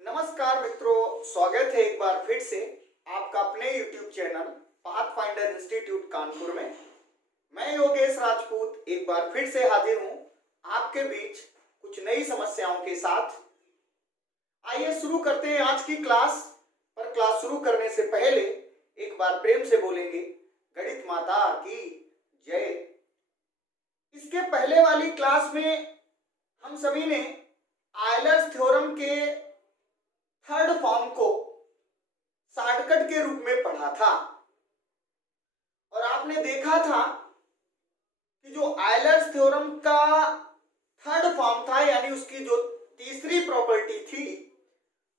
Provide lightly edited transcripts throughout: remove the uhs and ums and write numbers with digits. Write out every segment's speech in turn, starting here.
नमस्कार मित्रों, स्वागत है एक बार फिर से आपका अपने YouTube channel pathfinder institute Kanpur में। मैं योगेश राजपूत एक बार फिर से हाजिर हूं आपके बीच कुछ नई समस्याओं के साथ। आइए शुरू करते हैं आज की क्लास। पर क्लास शुरू करने से पहले एक बार प्रेम से बोलेंगे गणित माता की जय। इसके पहले वाली क्लास में हम सभी ने आयलर्स थ्योरम के थर्ड फॉर्म को शॉर्टकट के रूप में पढ़ा था और आपने देखा था कि जो आयलर्स थ्योरम का थर्ड फॉर्म था यानी उसकी जो तीसरी प्रॉपर्टी थी,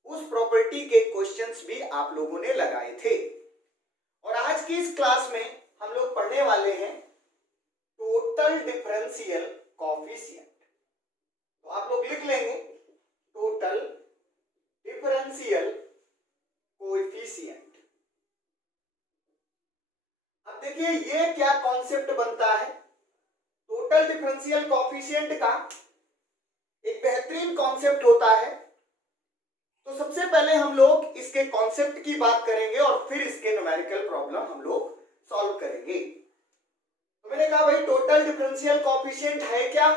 उस प्रॉपर्टी के क्वेश्चंस भी आप लोगों ने लगाए थे। और आज की इस क्लास में हम लोग पढ़ने वाले हैं टोटल डिफरेंशियल कोएफिशिएंट। तो आप लोग लिख लेंगे टोटल डिफरेंशियल कोएफिशिएंट। अब देखिए ये क्या कॉन्सेप्ट बनता है। टोटल डिफरेंशियल कोएफिशिएंट का एक बेहतरीन कॉन्सेप्ट होता है। तो सबसे पहले हम लोग इसके कॉन्सेप्ट की बात करेंगे और फिर इसके न्यूमेरिकल प्रॉब्लम हम लोग सॉल्व करेंगे। तो मैंने कहा भाई टोटल डिफरेंशियल कोएफिशिएंट है क्या।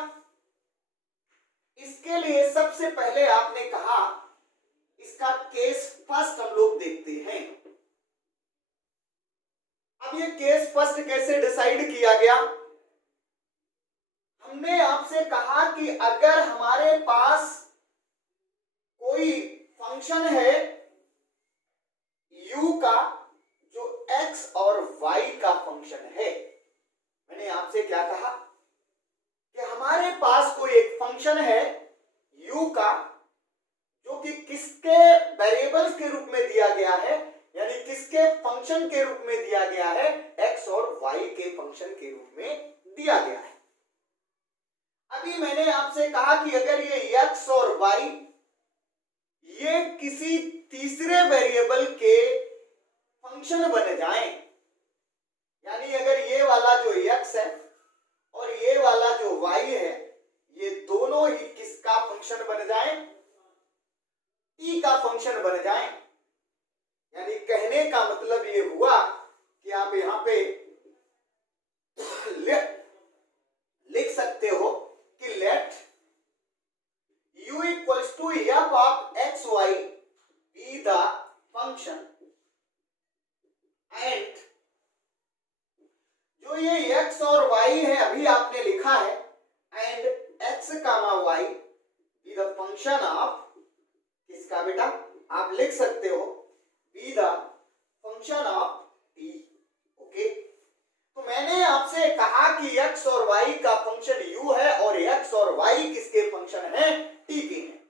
इसके लिए सबसे पहले आपने कहा इसका केस फर्स्ट हम लोग देखते हैं। अब ये केस फर्स्ट कैसे डिसाइड किया गया। हमने आपसे कहा कि अगर हमारे पास कोई फंक्शन है u का जो x और y का फंक्शन है, मैंने आपसे क्या कहा कि हमारे पास कोई एक फंक्शन है u का जो कि किसके वेरिएबल्स के रूप में दिया गया है, यानी किसके फंक्शन के रूप में दिया गया है, x और y के फंक्शन के रूप में दिया गया है। अभी मैंने आपसे कहा कि अगर ये x और y ये किसी तीसरे वेरिएबल के फंक्शन बन जाएं, यानी अगर ये वाला जो x है और ये वाला जो y है, ये दोनों ही किसका फंक्शन बन जाएं, t का फंक्शन बन जाएं। यानी कहने का मतलब ये हुआ कि आप यहां पे लिख सकते हो कि let u equals to f of x y be the function and जो ये x और y है अभी आपने लिखा है and x comma y be the function of किसका बेटा, आप लिख सकते हो be the function of t। Okay, तो मैंने आपसे कहा कि x और y का फंक्शन u है और x और y किसके फंक्शन है, t के हैं।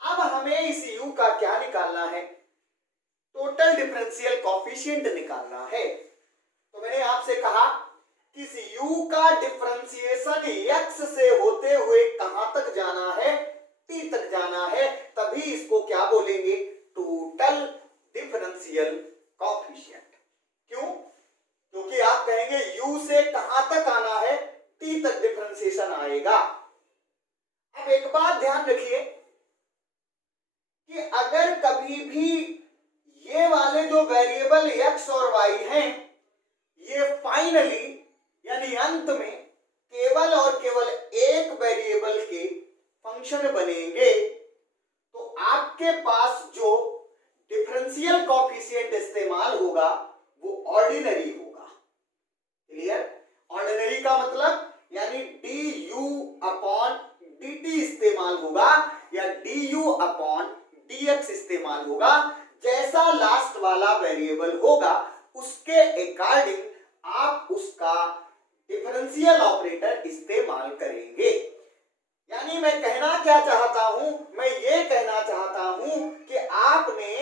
अब हमें इस u का क्या निकालना है, टोटल डिफरेंशियल कोएफिशिएंट निकालना है। तो मैंने आपसे कहा कि इस u का डिफरेंशिएशन x से होते हुए कहां तक जाना है, t तक जाना है, तभी इसको क्या बोलेंगे, टोटल डिफरेंशियल कोएफिशिएंट। क्यों? क्योंकि आप कहेंगे u से कहां तक आना है, t तक डिफरेंशिएशन आएगा। अब एक बात ध्यान रखिए कि अगर कभी भी ये वाले जो वेरिएबल x और y हैं, ये फाइनली यानी अंत में केवल और केवल एक वेरिएबल के फंक्शन बनेंगे, तो आपके पास जो डिफरेंशियल कोएफिशिएंट इस्तेमाल होगा वो ऑर्डिनरी होगा। क्लियर? ऑर्डिनरी का मतलब यानी du अपॉन dt इस्तेमाल होगा या du अपॉन dx इस्तेमाल होगा। जैसा लास्ट वाला वेरिएबल होगा उसके अकॉर्डिंग आप उसका डिफरेंशियल ऑपरेटर इस्तेमाल करेंगे। यानी मैं कहना क्या चाहता हूं, मैं ये कहना चाहता हूं कि आपने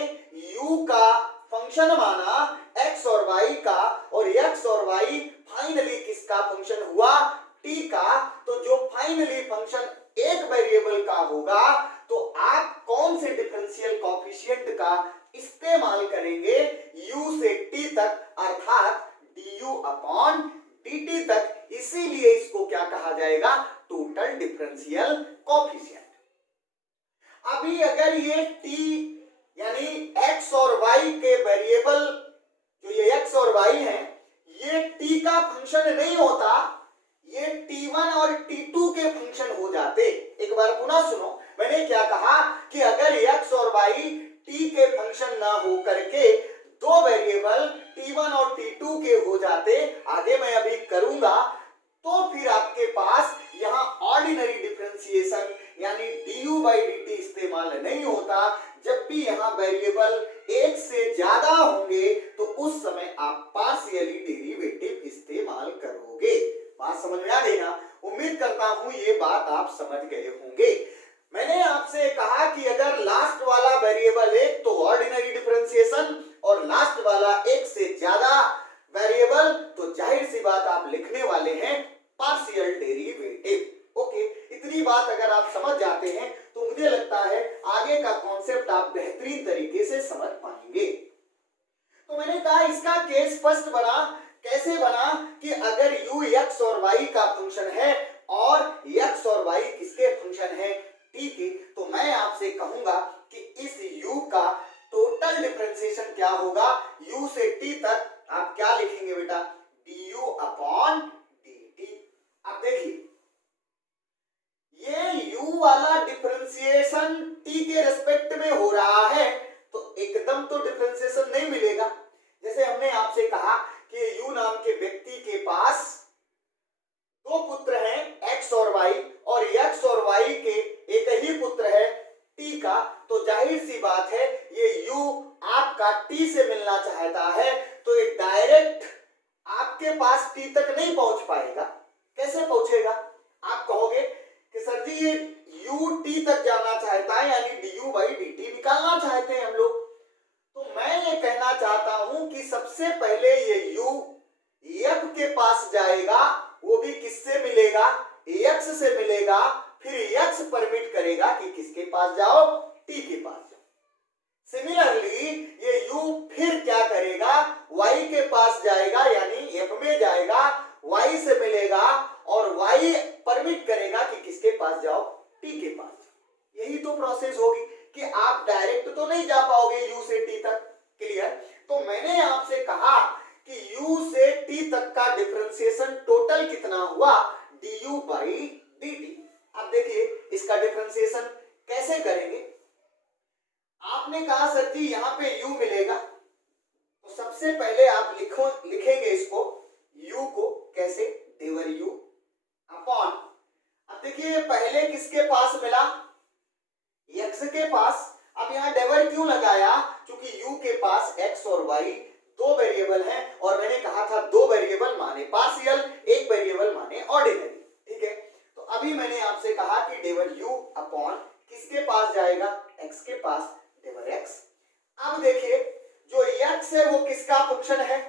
u का फंक्शन माना x और y का, और x और y फाइनली किसका फंक्शन हुआ, t का। तो जो फाइनली फंक्शन एक वेरिएबल का होगा तो आप कौन से डिफरेंशियल कोएफिशिएंट का इस्तेमाल करेंगे, u से t तक, अर्थात du अपॉन dt तक। इसीलिए इसको क्या कहा जाएगा, टोटल डिफरेंशियल कोएफिशिएंट। अभी अगर ये t यानी x और y के वेरिएबल, जो ये x और y है, ये t का फंक्शन नहीं होता, ये t1 और t2 के फंक्शन हो जाते। एक बार पुनः सुनो, मैंने क्या कहा कि अगर x और y t के फंक्शन ना हो करके दो वेरिएबल t1 और t2 के हो जाते, आगे मैं अभी करूंगा, तो फिर आपके पास यहां ऑर्डिनरी डिफरेंशिएशन यानी du by dt इस्तेमाल नहीं होता। जब भी यहां वेरिएबल एक से ज्यादा होंगे तो उस समय आप पार्शियली डेरिवेटिव इस्तेमाल करोगे। बात समझ में आ गई ना? उम्मीद करता हूं ये बात आप समझ गए होंगे। मैंने आपसे कहा कि अगर लास्ट वाला वेरिएबल एक तो ऑर्डिनरी डिफरेंशिएशन और लास्ट वाला एक से ज्यादा वेरिएबल, तो जाहिर सी बात आप लिखने वाले हैं पार्शियल डेरिवेटिव। ओके, इतनी बात अगर आप समझ जाते हैं तो मुझे लगता है आगे का कॉन्सेप्ट आप बेहतरीन तरीके से समझ पाएंगे। तो मैंने कहा इसका केस स्पष्ट बना, कैसे बना कि अगर u x और y का फंक्शन है और x और y किसके फंक्शन है, t के, तो मैं आपसे कहूंगा कि इस u का टोटल डिफरेंशिएशन क्या होगा, u से t तक आप क्या लिखेंगे बेटा, du अपॉन dt। अब देखिए ये u वाला डिफरेंशिएशन t के रेस्पेक्ट में हो रहा है, तो एकदम तो डिफरेंशिएशन नहीं मिलेगा। जैसे हमने आपसे कहा कि u नाम के व्यक्ति के पास दो पुत्र हैं x और y, और x और y के एक ही पुत्र है t का, तो जाहिर सी बात है ये u आपका t से मिलना चाहता है, तो ये डायरेक्ट आपके पास t तक नहीं पहुंच पाएगा। कैसे पहुंचेगा? आप कहोगे कि सर जी ये u t तक जाना चाहता है, यानी du by dt निकालना चाहते हैं हम लोग। तो मैं ये कहना चाहता हूं कि सबसे पहले ये u f के पास जाएगा, वो भी किससे मिलेगा, x से मिलेगा, फिर x परमिट करेगा कि किसके पास जाओ, t के पास जाओ। सिमिलरली ये u फिर क्या करेगा, y के पास जाएगा, यानी f में जाएगा, y से मिलेगा और y परमिट करेगा कि किसके पास जाओ, t के पास जाओ। यही तो प्रोसेस होगी कि आप डायरेक्ट तो नहीं जा पाओगे u से t तक। क्लियर? तो मैंने आपसे कहा कि u से t तक का डिफरेंशिएशन टोटल कितना हुआ, du by dt। अब देखिए इसका डिफरेंशिएशन कैसे करेंगे। आपने कहा सर जी यहां पे u मिलेगा, तो सबसे पहले आप लिखेंगे इसको u को कैसे, डेवर u अपॉन, अब देखिए पहले किसके पास मिला, x के पास। अब यहाँ डेवर क्यों लगाया, क्योंकि u के पास x और y दो वेरिएबल हैं, और मैंने कहा था दो वेरिएबल माने पार्शियल, एक वेरिएबल माने ऑर्डिनरी। ठीक है, तो अभी मैंने आपसे कहा कि डेवर u अपॉन किसके पास जाएगा, x के पास, डेवर x। अब देखिए जो x है वो किसका फंक्शन है,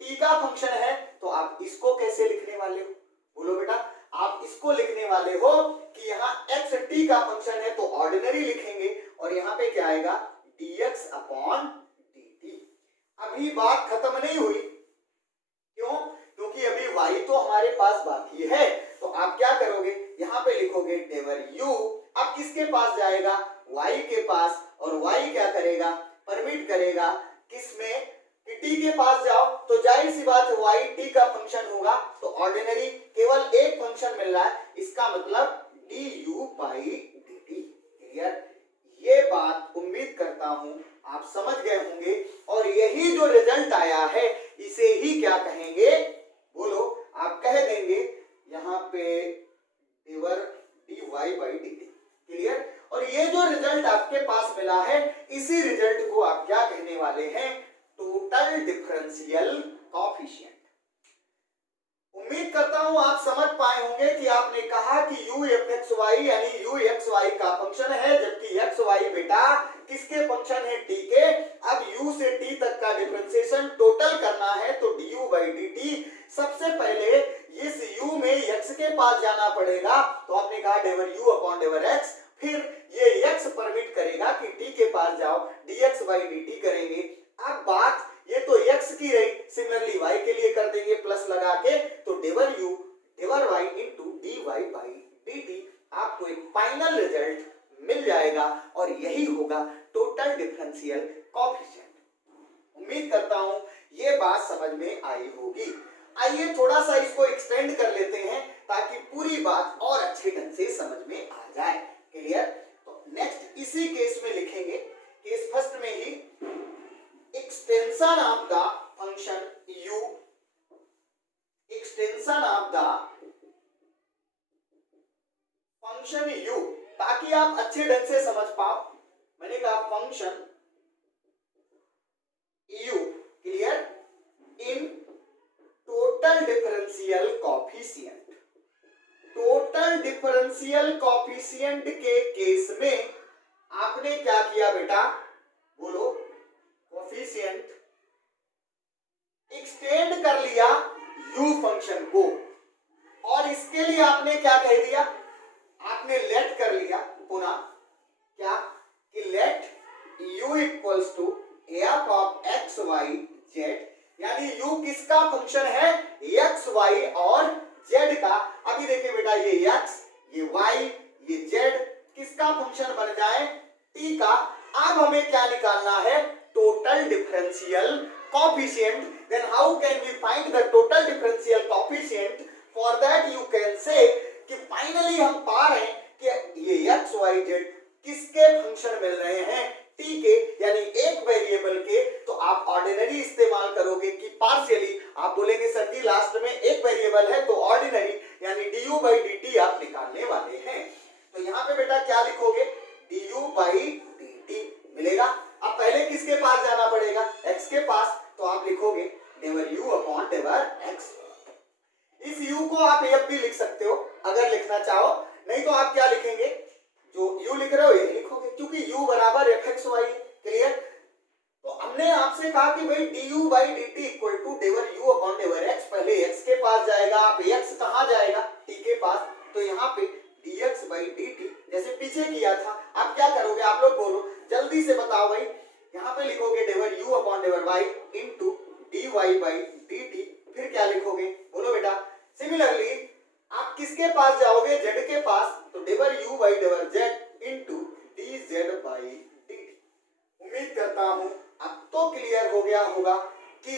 t का फंक्शन है, तो आप इसको कैसे लिखने वाले हो, बोलो बेटा। आप इसको लिखने वाले हो कि यहाँ x t का फंक्शन है तो ऑर्डिनरी लिखेंगे, और यहाँ पे क्या आएगा, dx अपॉन dt। अभी बात खत्म नहीं हुई, क्यों, क्योंकि अभी y तो हमारे पास बाकी है। तो आप क्या करोगे, यहाँ पे लिखोगे डेवर u, अब किसके पास जाएगा, y के पास, और y क्या करेगा, परमिट करेगा किसमें, t के पास जाओ, तो जाहिर सी बात y t का फंक्शन होगा, तो ऑर्डिनरी केवल एक फंक्शन मिल रहा है, इसका मतलब du by dt। क्लियर? ये बात उम्मीद करता हूं आप समझ गए होंगे, और यही जो रिजल्ट आया है इसे ही क्या कहेंगे, बोलो। आप कह देंगे यहाँ पे डेवर dy by dt। क्लियर? और ये जो रिजल्ट आपके पास मिला है, इसी रिजल्ट को आप क्या कहने वाले हैं, टोटल डिफरेंशियल कोएफिशिएंट। उम्मीद करता हूं आप समझ पाए होंगे कि आपने कहा कि u f x y यानी u x y का फंक्शन है, जबकि x y बेटा किसके फंक्शन है, t के। अब u से t तक का डिफरेंशिएशन टोटल करना है, तो du by dt। सबसे पहले इस u में x के पास जाना पड़ेगा, तो आपने कहा डेवर u अपॉन डेवर x, फिर ये x परमिट करेगा कि t के पास जाओ, dx by dt करेंगे। अब बात ये तो x की रही, सिमिलरली y के लिए कर देंगे प्लस लगा के, तो del u डेवर y into dy by dt। आपको एक फाइनल रिजल्ट मिल जाएगा और यही होगा टोटल डिफरेंशियल कोएफिशिएंट। उम्मीद करता हूं ये बात समझ में आई होगी। आइए थोड़ा सा इसको एक्सटेंड कर लेते हैं ताकि पूरी बात और अच्छे ढंग से समझ में आ जाए। क्लियर? तो नेक्स्ट इसी केस में लिखेंगे, केस फर्स्ट में ही extension of the function u, extension of the function u, ताकि आप अच्छे ढंग से समझ पाओ। मैंने कहा function u, clear, in total differential coefficient. Total differential coefficient के केस में आपने क्या किया बेटा, बोलो, कोएफिशिएंट एक्सटेंड कर लिया u फंक्शन को, और इसके लिए आपने क्या कह दिया, आपने लेट कर लिया पुनः क्या कि let u equals to f of x y z, यानी u किसका फंक्शन है, x y और z का। अभी देखिए बेटा ये x, ये y, ये z किसका फंक्शन बन जाए, t का। अब हमें क्या निकालना है, total differential coefficient. Then how can we find the total differential coefficient, for that you can say कि फाइनली हम पा रहे हैं कि ये x y z किसके फंक्शन मिल रहे हैं, t के, यानी एक वेरिएबल के। तो आप ऑर्डिनरी इस्तेमाल करोगे कि पार्शियली, आप बोलेंगे सर जी लास्ट में एक वेरिएबल है तो ऑर्डिनरी यानी du by dt आप निकालने वाले हैं। तो यहाँ पे बेटा क्या लिखोगे, du by dt मिलेगा। अब पहले किसके पास जाना पड़ेगा, x के पास, तो आप लिखोगे del u upon del x। इस u को आप f भी लिख सकते हो अगर लिखना चाहो, नहीं तो आप क्या लिखेंगे, जो u लिख रहे हो ये लिखोगे, क्योंकि u बराबर fxy है। क्लियर? तो हमने आपसे कहा कि भाई du by dt equal to del u upon del x। पहले x के पास जाएगा, आप x कहाँ जाएगा, t के पास, तो यहाँ पे dx by dt जैसे पीछे किया था। आप क्या करोगे, आप लोग बोलो जल्दी से बताओ भाई। यहाँ पे लिखोगे del u upon del y into dy by dt, फिर क्या लिखोगे, बोलो बेटा। सिमिलरली आप किसके पास जाओगे, z के पास, तो del u by डेवर z into dz by dt। उम्मीद करता हूं अब तो क्लियर हो गया होगा कि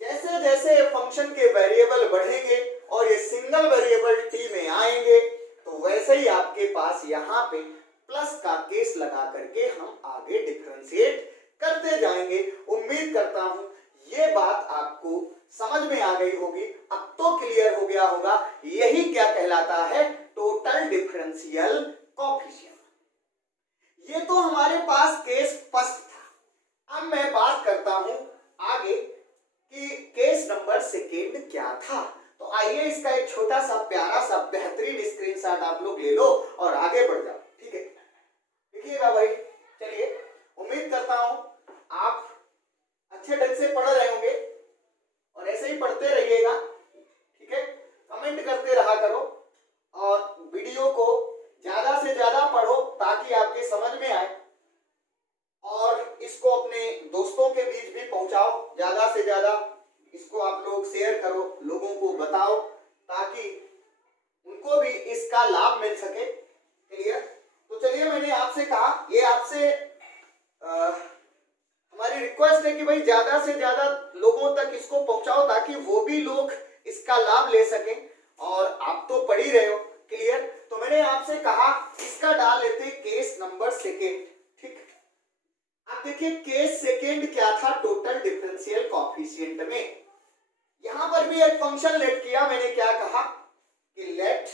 जैसे जैसे फंक्शन के वेरिएबल बढ़ेंगे और ये सिंगल वेरिएबल t में आएंगे, तो वैसे ही आपके पास यहाँ पे प्लस का केस लगा करके हम आगे डिफरेंशिएट करते जाएंगे। उम्मीद करता हूं ये बात आपको समझ में आ गई होगी, अब तो क्लियर हो गया होगा। यही क्या कहलाता है, टोटल डिफरेंशियल कोएफिशिएंट। ये तो हमारे पास केस फर्स्ट था। अब मैं बात करता हूं आगे कि केस नंबर सेकेंड क्या था। तो आइए इसका एक छोटा सा प्यारा सा बेहतरीन स्क्रीनशॉट आप लोग ले लो और आगे बढ़ जाओ। ठीक है, देखिएगा भाई। चलिए, उम्मीद करता हूं आप अच्छे ढंग से पढ़ रहे होंगे और ऐसे ही पढ़ते रहिएगा। ठीक है, कमेंट करते रहा करो और वीडियो को ज्यादा से ज्यादा पढ़ो ताकि आपके समझ में आए, और इसको अपने दोस्तों के बीच भी पहुंचाओ। ज्यादा से ज्यादा इसको आप लोग शेयर करो, लोगों को बताओ ताकि उनको भी इसका लाभ मिल सके। क्लियर? तो चलिए, मैंने आपसे कहा, ये आपसे हमारी रिक्वेस्ट है कि भाई ज्यादा से ज्यादा लोगों तक इसको पहुंचाओ ताकि वो भी लोग इसका लाभ ले सकें। और आप तो पढ़ ही रहे हो। क्लियर? तो मैंने आपसे कहा इसका डाल लेते केस नंबर सेकेंड। ठीक, अब देखिए केस सेकेंड क्या था, टोटल डिफरेंशियल कोएफिशिएंट में यहां पर भी एक फंक्शन लेट किया। मैंने क्या कहा कि let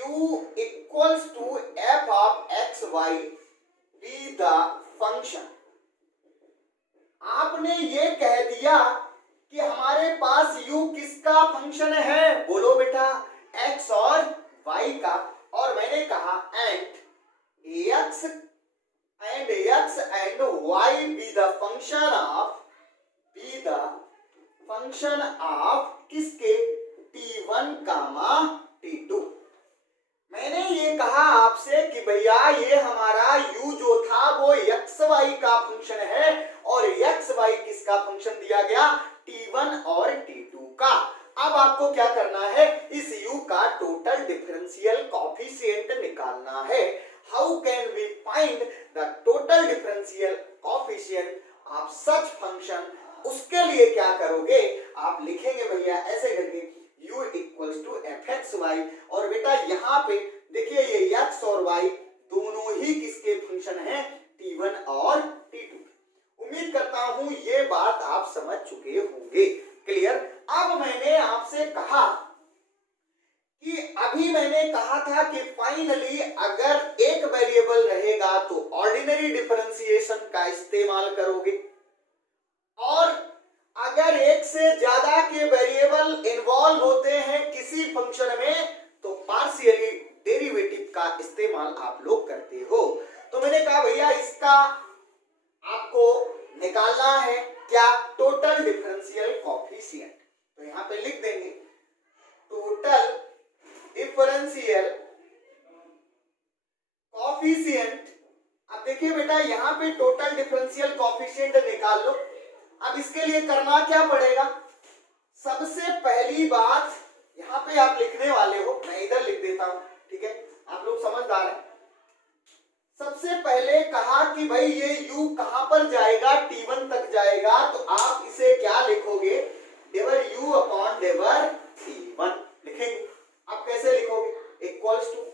u equals to f of x y be the function. आपने ये कह दिया कि हमारे पास u किसका फंक्शन है, बोलो बेटा, x और y का। और मैंने कहा and x and y be the function of किसके, t1, t2। मैंने ये कहा आपसे कि भैया ये हमारा u जो था वो xy का फंक्शन है और xy किसका फंक्शन दिया गया, t1 और t2 का। अब आपको क्या करना है, इस u का टोटल डिफरेंशियल कॉफिशिएंट निकालना है। How can we find the total differential coefficient of such function? उसके लिए क्या करोगे, आप लिखेंगे भैया ऐसे करके u equals to f x y, और बेटा यहाँ पे देखिए ये x और y दोनों ही किसके फंक्शन हैं, t1 और t2। उम्मीद करता हूं ये बात आप समझ चुके होंगे। क्लियर? अब मैंने आपसे कहा कि अभी मैंने कहा था कि फाइनली अगर एक वेरिएबल रहेगा तो ऑर्डिनरी डिफरेंशिएशन का इस्तेमाल करोगे, और अगर एक से ज्यादा के वेरिएबल इन्वॉल्व होते हैं किसी फंक्शन में तो पार्शियली डेरिवेटिव का इस्तेमाल आप लोग करते हो। तो मैंने कहा भैया इसका आपको निकालना है क्या, टोटल डिफरेंशियल कॉफिशिएंट। तो यहां पे लिख देंगे टोटल डिफरेंशियल कॉफिशिएंट। अब देखिए बेटा यहाँ पे टोटल डिफरेंशियल कॉफिशिएंट निकाल लो। अब इसके लिए करना क्या पड़ेगा, सबसे पहली बात यहाँ पे आप लिखने वाले हो, मैं इधर लिख देता हूं, ठीक है, आप लोग समझदार हैं। सबसे पहले कहा कि भाई ये u कहां पर जाएगा, t1 तक जाएगा, तो आप इसे क्या लिखोगे, del u upon del t1 लिखेंगे। आप कैसे लिखोगे, इक्वल्स टू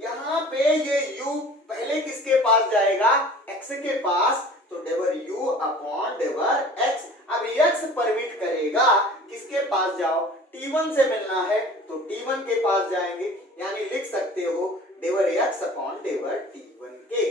यहाँ पे ये u पहले किसके पास जाएगा, x के पास, तो del u upon del x। अब x परमिट करेगा किसके पास जाओ, t1 से मिलना है तो t1 के पास जाएंगे, यानी लिख सकते हो डेवर x अपॉन डेवर t1 के।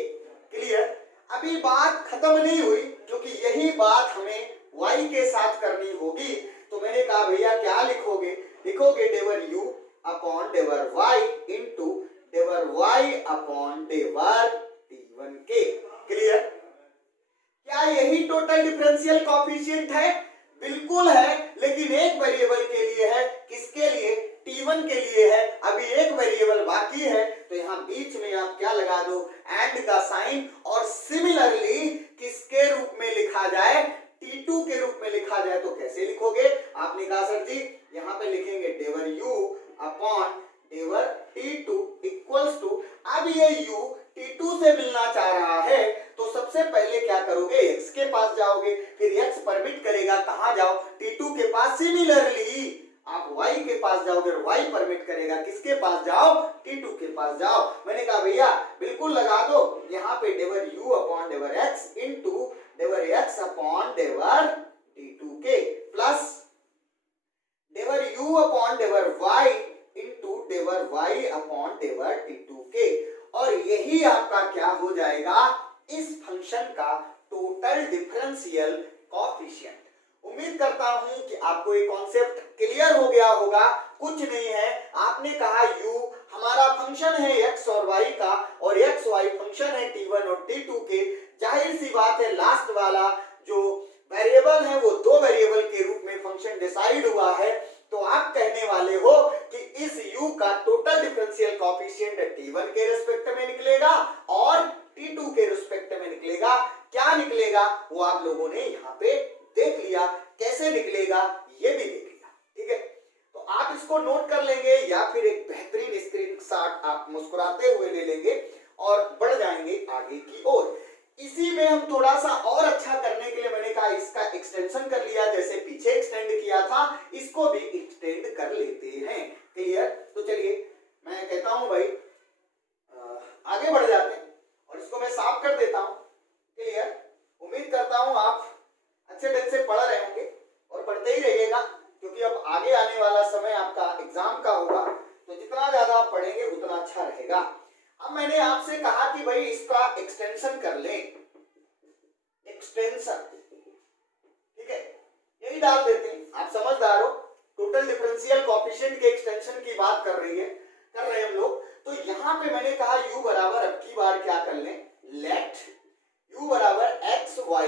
क्लियर? अभी बात खत्म नहीं हुई क्योंकि यही बात हमें y के साथ करनी होगी। तो मैंने कहा भैया क्या लिखोगे, लिखोगे del u upon del y into del y upon del t1 के। क्लियर? क्या यही टोटल डिफरेंशियल कॉफिशिएंट है? बिल्कुल है, लेकिन एक वेरिएबल के लिए है, किसके लिए, t1 के लिए है। अभी एक वेरिएबल बाकी है, तो यहाँ बीच में आप क्या लगा दो, एंड का साइन, और सिमिलरली किसके रूप में लिखा जाए, t2 के रूप में लिखा जाए। तो कैसे लिखोगे, आपने कहा सर जी यहाँ पे लिखेंगे del u upon del t2 equals to, अब ये u t2 से मिलना चाह रहा है तो सबसे पहले क्या करोगे, x के पास जाओगे, फिर x परमिट करेगा कहां जाओ, t2 के पास। सिमिलरली आप y के पास जाओगे, y परमिट करेगा किसके पास जाओ, t2 के पास जाओ। मैंने कहा भैया बिल्कुल लगा दो, यहाँ पे del u upon del x into del x upon del t2 के, plus del u upon del y into del y upon del t2 के, और यही आपका क्या हो जाएगा, इस फंक्शन का टोटल डिफरेंशियल कॉफिशिएंट। उम्मीद करता हूं कि आपको ये कॉन्सेप्ट क्लियर हो गया होगा। कुछ नहीं है, आपने कहा u हमारा फंक्शन है x और y का, और x y फंक्शन है t1 और t2 के। जाहिर सी बात है लास्ट वाला जो वेरिएबल है वो दो वेरिएबल के रूप में फंक्शन डिसाइड हुआ है, तो आप कहने वाले हो कि इस u का टोटल डिफरेंशियल कॉफिशिएंट t1 के रिस्पेक्ट में निकलेगा और t2 के रिस्पेक्ट में निकलेगा। क्या निकलेगा वो आप लोगों ने यहाँ पे देख लिया, कैसे निकलेगा ये भी देख लिया, ठीक है। तो आप इसको नोट कर लेंगे या फिर एक बेहतरीन स्क्रीनशॉट आप मुस्कुराते हुए ले लेंगे और बढ़ जाएंगे आगे की ओर। इसी में हम थोड़ा सा और अच्छा करने के लिए मैंने कहा इसका एक्सटेंशन कर लिया, जैसे पीछे एक्सटेंड किया था इसको भी एक्सटेंड कर लेते हैं। क्लियर? तो चलिए मैं कहता हूं भाई आगे बढ़ जाते हैं और इसको मैं साफ कर देता हूं। क्लियर? उम्मीद करता हूं आप अच्छे ढंग से पढ़ रहे होंगे और पढ़ते ही रहिएगा, क्योंकि अब आगे आने वाला समय आपका एग्जाम का होगा, तो जितना ज्यादा आप पढ़ेंगे उतना अच्छा रहेगा। अब मैंने आपसे कहा कि भाई इसका एक्सटेंशन कर लें, एक्सटेंशन, ठीक है, यही डाल देते हैं। आप समझदार हो, टोटल डिफरेंशियल कॉफिशिएंट के एक्सटेंशन की बात कर रहे हैं हम लोग। तो यहां पे मैंने कहा u बराबर, अब की बार क्या कर लें, लेट u बराबर x y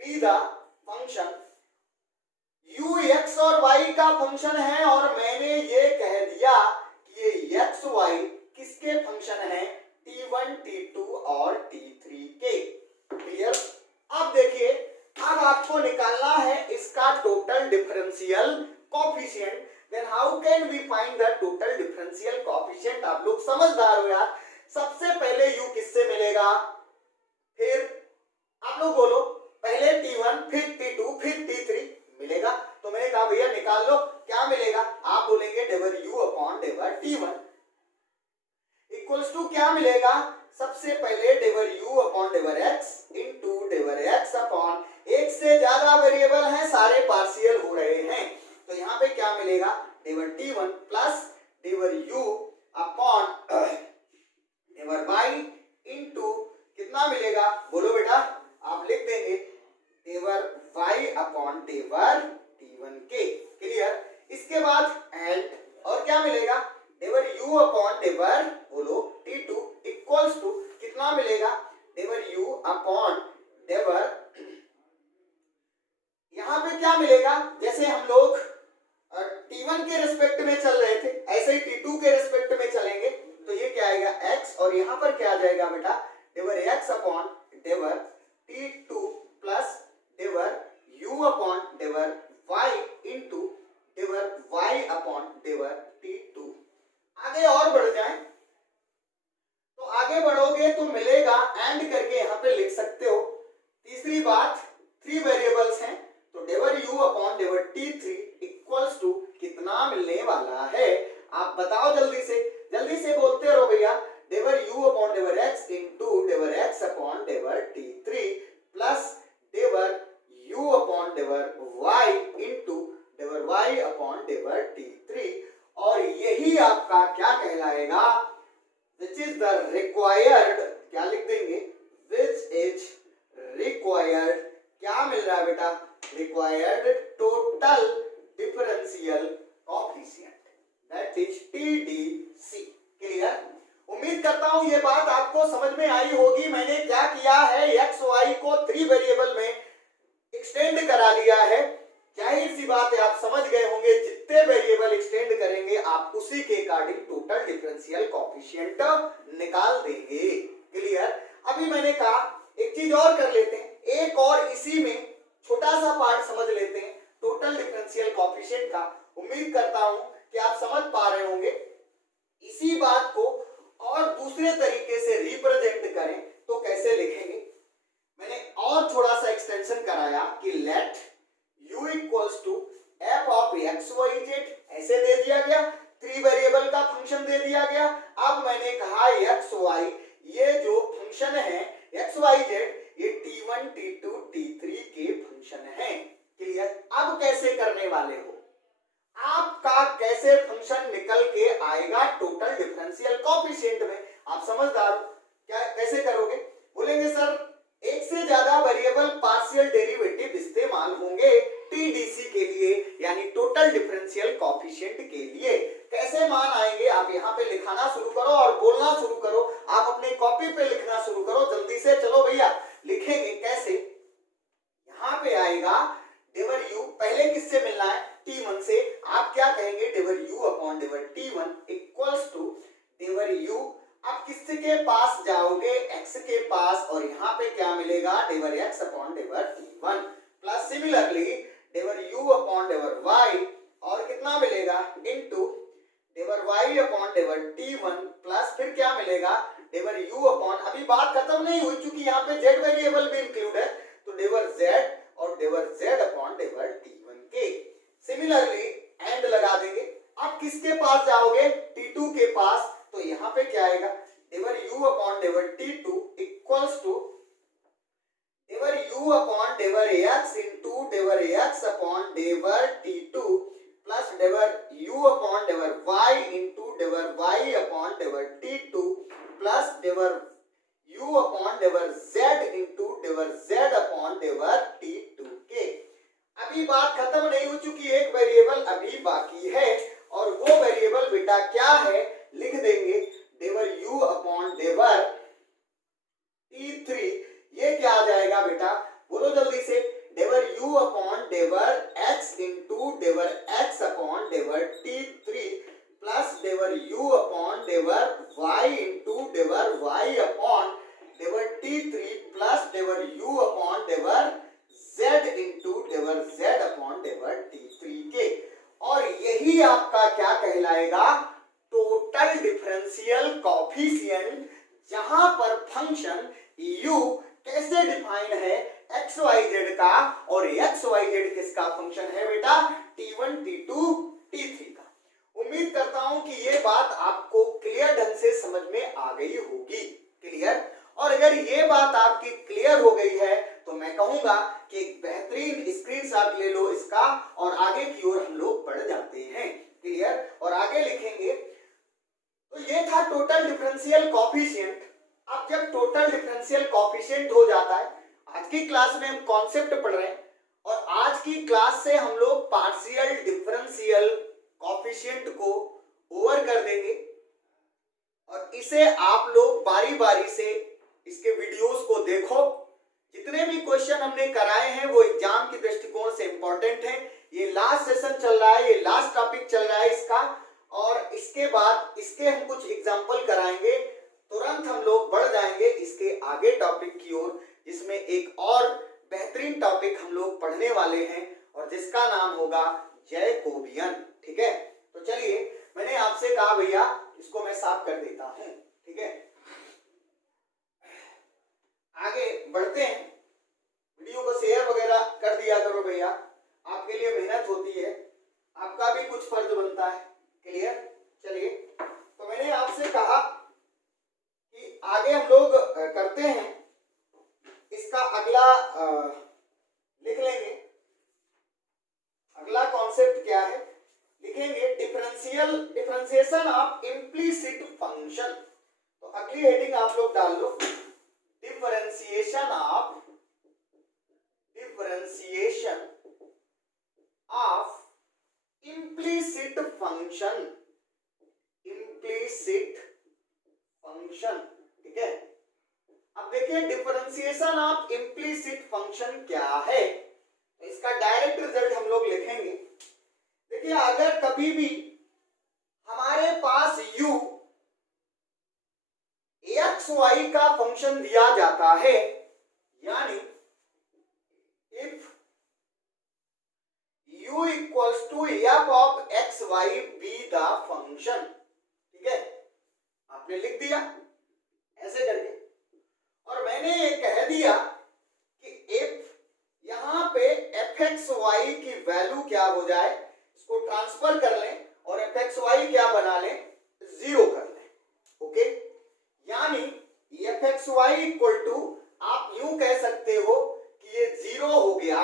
be the function. u x और y का फंक्शन है और मैंने ये कह दिया कि ये x y किसके फंक्शन है, t1 t2 और t3 के। क्लियर? अब देखिए, अब आपको निकालना है इसका टोटल डिफरेंशियल कॉफिशिएंट। यार। सबसे पहले u किससे मिलेगा, फिर आप लोग बोलो, पहले T1 फिर T2 फिर T3 मिलेगा। तो मैंने कहा भैया निकाल लो क्या मिलेगा, आप बोलेंगे del u upon del T1 equals to क्या मिलेगा, सबसे पहले del u upon del x into del x upon, एक से ज्यादा वेरिएबल हैं, सारे पार्शियल हो रहे हैं, तो यहाँ पे क्या मिलेगा, del T1 plus del u upon del y into कितना मिलेगा, बोलो बेटा, आप लिख देंगे डेवर y अपॉन डेवर T1 के, क्लियर। इसके बाद एंड और क्या मिलेगा, डेवर u अपॉन डेवर बोलो T2 इक्वल्स टू कितना मिलेगा, डेवर u अपॉन डेवर, यहां पे क्या मिलेगा, जैसे हम लोग T1 के रिस्पेक्ट में चल रहे थे ऐसे ही T2 के रिस्पेक्ट में चलेंगे, तो ये क्या आएगा x, और यहां पर क्या आ जाएगा बेटा, del x upon del T2 plus del u upon del y into del y upon del T2। आगे और बढ़ जाएं, तो आगे बढ़ोगे तो मिलेगा एंड करके यहां पे लिख सकते हो। तीसरी बात, 3 वेरिएबल्स हैं, तो del u upon del T3 equals to कितना मिलने वाला है, आप बताओ जल्दी से बोलते रहो भैया, del u upon del x into del x upon del T3 plus del u upon del y into del y upon del T3, और यही आपका क्या कहलाएगा, which is the required, क्या लिख देंगे, which is required, क्या मिल रहा है बेटा, required total differential coefficient, that is TDC, clear. उम्मीद करता हूं ये बात आपको समझ में आई होगी। मैंने क्या किया है, x y को 3 वेरिएबल में एक्सटेंड करा लिया है, जाहिर सी बात है आप समझ गए होंगे, जितने वेरिएबल एक्सटेंड करेंगे आप उसी के अकॉर्डिंग टोटल डिफरेंशियल कोएफिशिएंट निकाल देंगे, क्लियर। अभी मैंने कहा एक चीज और कर लेते हैं, एक और इसी में छोटा सा पार्ट समझ लेते हैं टोटल डिफरेंशियल कोएफिशिएंट का। उम्मीद करता हूं कि आप समझ पा रहे होंगे। इसी बात को और दूसरे तरीके से रिप्रेजेंट करें तो कैसे लिखेंगे, मैंने और थोड़ा सा एक्सटेंशन कराया कि let u equals to f of x y z, ऐसे दे दिया गया, 3 वेरिएबल का फंक्शन दे दिया गया। अब मैंने कहा x y, ये जो फंक्शन है x y z, ये T1 T2 T3 के फंक्शन है, क्लियर। अब कैसे करने वाले हो, आपका कैसे फंक्शन निकल के आएगा टोटल डिफरेंशियल कोएफिशिएंट में, आप समझदार हो, क्या कैसे करोगे, बोलेंगे सर एक से ज्यादा वेरिएबल पार्शियल डेरिवेटिव इस्तेमाल होंगे टीडीसी के लिए, यानी टोटल डिफरेंशियल कोएफिशिएंट के लिए। कैसे मान आएंगे, आप यहाँ पे लिखाना शुरू करो और बोलना शुरू करो, आप अपने कॉपी पे लिखना शुरू करो, जल्दी से चलो भैया लिखेंगे कैसे। यहाँ पे आएगा डेवर u, पहले किससे मिलना है, T1 से, आप क्या कहेंगे, del u upon del T1 equals to del u, अब किसके के पास जाओगे, x के पास, और यहाँ पे क्या मिलेगा, del x upon del T1 plus similarly del u upon del y, और कितना मिलेगा, into del y upon del T1 plus फिर क्या मिलेगा, डेवर u अपॉन, अभी बात खत्म नहीं हुई क्योंकि यहाँ पे z वेरिएबल भी इंक्लूड है, तो डेवर z और डेवर z अपॉन डेवर T1 के। सिमिलरली एंड लगा देंगे, अब किसके पास जाओगे, T2 के पास, तो यहाँ पे क्या आएगा, del u upon del T2 equals to del u upon del x into del x upon del T2 plus del u upon del y into del y upon del T2 plus del u upon del z into del z upon del T2 के। अभी बात खत्म नहीं हो चुकी, एक variable अभी बाकी है, और वो वेरिएबल बेटा क्या है, लिख देंगे डेवर u अपॉन डेवर T3, ये क्या आ जाएगा बेटा, बोलो जल्दी से, del u upon del x into del x upon del T3 plus del u upon del y into del y upon del T3 plus del u upon del z into del z upon del T3 के। और यही आपका क्या कहलाएगा, total differential coefficient जहां पर function u कैसे define है एक्स वाई जेड का, और एक्स वाई जेड किसका फंक्शन है बेटा, t1 t2 t3 का। उम्मीद करता हूं कि ये बात आपको क्लियर ढंग से समझ में आ गई होगी। क्लियर? और अगर ये बात आपकी क्लियर हो गई है तो मैं कहूंगा कि एक बेहतरीन स्क्रीनशॉट ले लो इसका और आगे की ओर हम लोग बढ़ जाते हैं। क्लियर? और आगे लिखेंगे। तो ये था टोटल डिफरेंशियल कॉफिशिएंट। अब जब टोटल डिफरेंशियल कॉफिशिएंट हो जाता है, आज की क्लास में हम कॉन्सेप्ट पढ़ रहे हैं और आज की क्लास से हम लोग पार्शियल डिफरेंशियल कॉफिशिएंट को ओवर कर देंगे और इसे आप लोग बारी बारी से इसके वीडियोस को देखो। जितने भी क्वेश्चन हमने कराए हैं वो एग्जाम के दृष्टिकोण से इंपॉर्टेंट है। ये लास्ट सेशन चल रहा है, ये लास्ट टॉपिक चल रहा है इसका, और इसके बाद इसके हम कुछ एग्जाम्पल कराएंगे। तुरंत हम लोग बढ़ जाएंगे इसके आगे टॉपिक की ओर, जिसमें एक और बेहतरीन टॉपिक हम लोग पढ़ने वाले हैं और जिसका नाम होगा जैकोबियन। ठीक है? तो चलिए, मैंने आपसे कहा भैया इसको मैं साफ कर देता हूं। ठीक है, आगे बढ़ते हैं। वीडियो को शेयर वगैरह कर दिया करो भैया, आपके लिए मेहनत होती है, आपका भी कुछ फर्ज बनता है। क्लियर? चलिए, तो मैंने आपसे कहा कि आगे हम लोग करते हैं। इसका अगला लिख लेंगे। अगला कॉन्सेप्ट क्या है लिखेंगे, डिफरेंशिएशन ऑफ इम्प्लीसिट फंक्शन। तो अगली हेडिंग आप लोग डाल लो, डिफरेंशिएशन ऑफ इम्प्लीसिट फंक्शन। ठीक है? अब देखिए डिफरेंशिएशन ऑफ इम्प्लीसिट फंक्शन क्या है, तो इसका डायरेक्ट रिजल्ट हम लोग लिखेंगे। देखिए, अगर कभी भी हमारे पास u एक्स वाई का फंक्शन दिया जाता है, यानी if u equals to f of x y be the function. ठीक है, आपने लिख दिया ऐसे करके, और मैंने ये कह दिया कि इफ यहां पे एफ एक्स वाई की वैल्यू क्या हो जाए, इसको ट्रांसफर कर लें और एफ एक्स वाई क्या बना लें, 0 कर लें। ओके, यानी f x y equal to, आप यूं कह सकते हो कि ये 0 हो गया,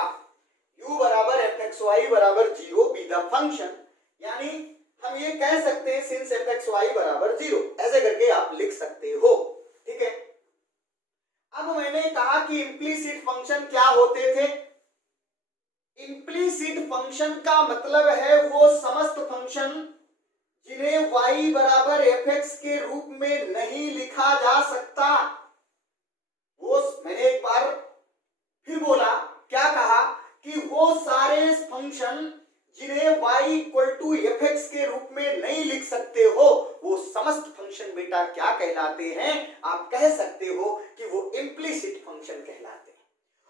u बराबर एफ एक्स वाई बराबर 0 बी द फंक्शन। यानी हम ये कह सकते हैं सिंस एफ एक्स वाई बराबर 0, ऐसे करके आप लिख सकते हो। ठीक है? अब मैंने कहा कि इम्प्लीसिट फंक्शन क्या होते थे। इम्प्लीसिट फंक्शन का मतलब है वो समस्त फंक्शन जिन्हें y बराबर fx के रूप में नहीं लिखा जा सकता। वो मैंने एक बार फिर बोला, क्या कहा कि वो सारे फंक्शन जिन्हें y इक्वल टू fx के रूप में नहीं लिख सकते हो, वो समस्त फंक्शन बेटा क्या कहलाते हैं, आप कह सकते हो कि वो इम्प्लीसिट फंक्शन कहलाते हैं।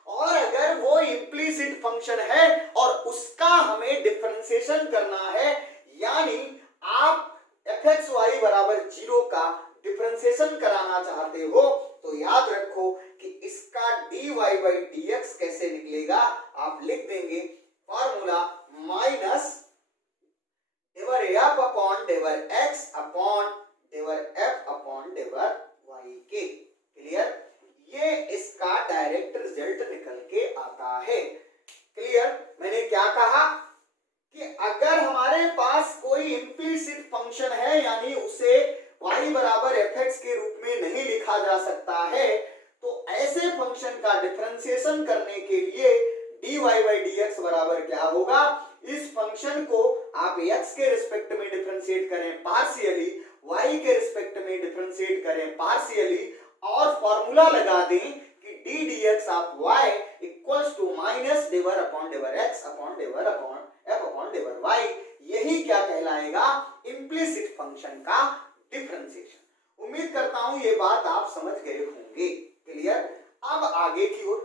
और अगर वो इम्प्लीसिट फंक्शन है और उसका हमें डिफरेंशिएशन करना है, यानी आप fx y बराबर 0 का डिफरेंशिएशन कराना चाहते हो, तो याद रखो कि इसका dy by dx कैसे निकलेगा, आप लिख देंगे formula minus del F upon del X upon del F upon del Y के। क्लियर? ये इसका डायरेक्ट रिजल्ट निकल के आता है। क्लियर? मैंने क्या कहा कि अगर हमारे पास कोई इम्प्लीसिट फंक्शन है, यानी उसे y बराबर fx के रूप में नहीं लिखा जा सकता है, तो ऐसे फंक्शन का डिफरेंशिएशन करने के लिए dy by dx बराबर क्या होगा, इस फंक्शन को आप x के रिस्पेक्ट में डिफरेंशिएट करें पार्शियली, y के रिस्पेक्ट में डिफरेंशिएट करें पार्शियली, और फॉर्मूला लगा दें कि d dx of y equals to minus del upon del x upon del upon f upon del y। यही क्या कहलाएगा, इम्प्लीसिट फंक्शन का डिफरेंशिएशन। उम्मीद करता हूं ये बात आप समझ गए होंगे। क्लियर? अब आगे की ओर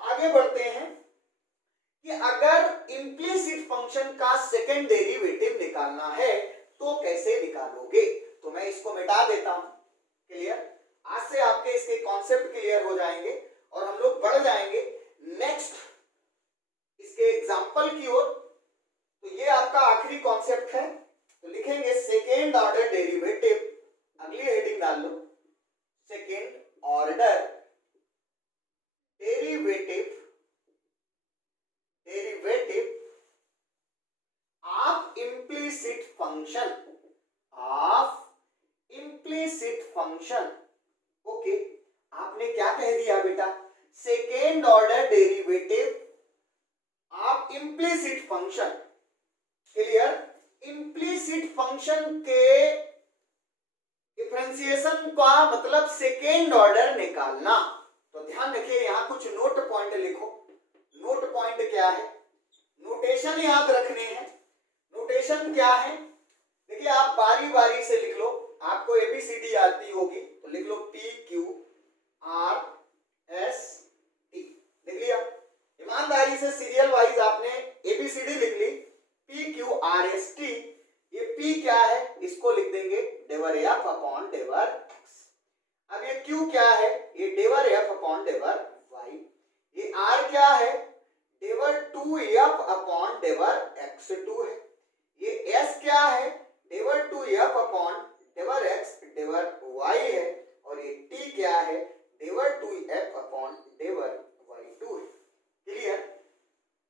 आगे बढ़ते हैं कि अगर इम्प्लीसिट फंक्शन का सेकंड डेरिवेटिव निकालना है तो कैसे निकालोगे। तो मैं इसको मिटा देता हूं। क्लियर? आज से आपके इसके कॉन्सेप्ट क्लियर हो जाएंगे और हम लोग बढ़ जाएंगे नेक्स्ट इसके एग्जाम्पल की ओर। तो ये आपका आखिरी कॉन्सेप्ट है, तो लिखेंगे सेकेंड ऑर्डर डेरिवेटिव, अगली हेडिंग डाल लो, second order derivative of implicit function. Okay, आपने क्या कह दिया बेटा? Second order derivative of implicit function. Clear? Implicit function के डिफरेंशिएशन का मतलब सेकेंड ऑर्डर निकालना। तो ध्यान रखिए, यहां कुछ नोट पॉइंट लिखो। नोट पॉइंट क्या है? नोटेशन याद रखने हैं। नोटेशन क्या है? देखिए, आप बारी बारी से लिख लो। आपको एबीसीडी आती होगी तो लिख लो P Q R S T, लिख लिया। ईमानदारी से सीरियल वाइज आपने एबीसीडी लिख ली। P Q R S T, ये पी क्या है? इसको लिख देंगे del F upon del X. अब ये क्यू क्या है? ये del F upon del Y. ये आर क्या है? डेवर 2f अपॉन डेवर x2 है। ये s क्या है? डेवर 2f upon del x डेवर y है। और ये t क्या है? डेवर 2f अपॉन डेवर y2 है। क्लियर?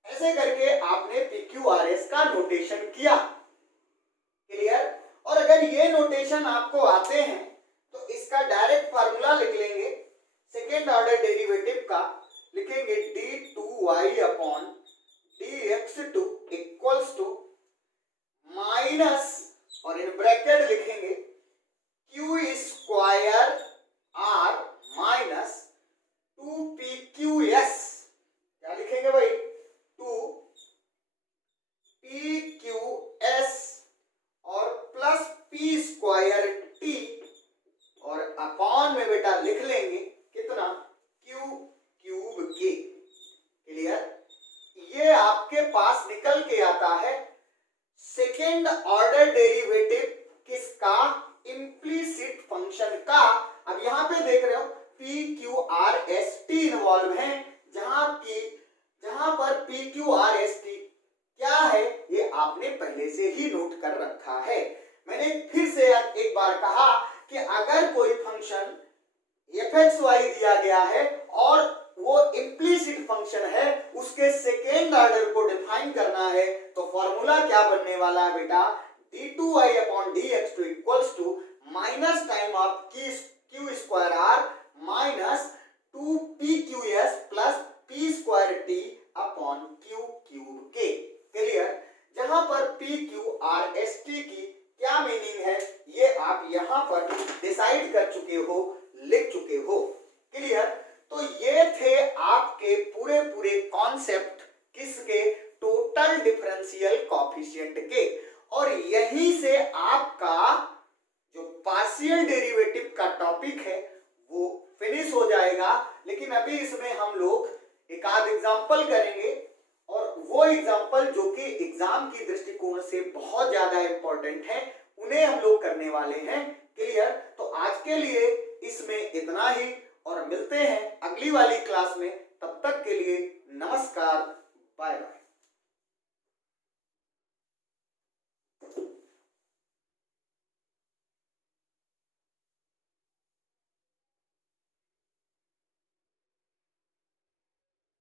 ऐसे करके आपने PQRS का नोटेशन किया। क्लियर? और अगर ये नोटेशन आपको आते हैं तो इसका डायरेक्ट फार्मूला लिख लेंगे सेकेंड ऑर्डर डेरिवेटिव का। लिखेंगे d2y upon dx2 equals to minus, और इन ब्रैकेट लिखेंगे q square r minus 2pqs। क्या लिखेंगे भाई? 2pqs और प्लस p स्क्वायर t, और अपॉन में बेटा लिख लेंगे कितना? q क्यूब के। क्लियर? ये आपके पास निकल के आता है सेकेंड ऑर्डर डेरिवेटिव किसका? इम्प्लीसिट फंक्शन का। अब यहां पे देख रहे हो P Q R S T involve है, जहां पर P Q R S T क्या है ये आपने पहले से ही नोट कर रखा है। मैंने फिर से एक बार कहा कि अगर कोई फंक्शन fxy दिया गया है और वो इम्प्लीसिट फंक्शन है, उसके सेकेंड ऑर्डर को डिफाइन करना है, तो फॉर्मूला क्या बनने वाला है बेटा? d2y upon dx2 equals to minus time of q square r minus 2pqs plus p square t upon q cube के। क्लियर? जहां पर PQRST की क्या मीनिंग है ये आप यहां पर डिसाइड कर चुके हो, लिख चुके हो। क्लियर? तो ये थे आपके पूरे कॉन्सेप्ट किसके? टोटल डिफरेंशियल कोएफिशिएंट के। और यहीं से आपका जो पार्शियल डेरिवेटिव का टॉपिक है वो फिनिश हो जाएगा। लेकिन अभी इसमें हम लोग एक आध एग्जांपल करेंगे, और वो एग्जांपल जो कि एग्जाम की दृष्टिकोण से बहुत ज्यादा इंपॉर्टेंट है, उन्हें हम लोग करने वाले हैं। क्लियर? तो आज के लिए इसमें इतना ही, और मिलते हैं अगली वाली क्लास में। तब तक के लिए नमस्कार, बाय बाय।